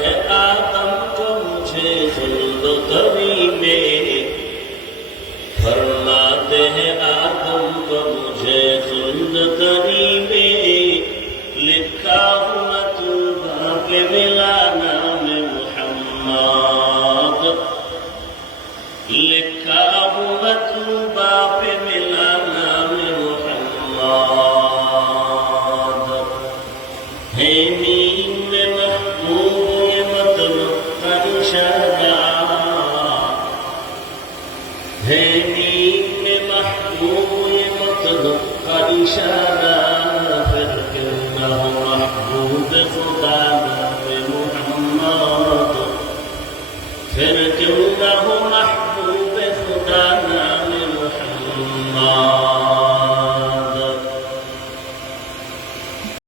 हैं आदम को मुझे खुल्दतरी में, फरमाते हैं आदम को मुझे खुल्दतरी में, लिखा हुआ तूबा पे मिला नाम मुहम्मद, लिखा हुआ तूबा पे मिला नाम मुहम्मद। है नीम में महबूब मतलब का इशारा, है नीम में महबूब मतलब का इशारा, फिर क्यों न हो महबूब खुदा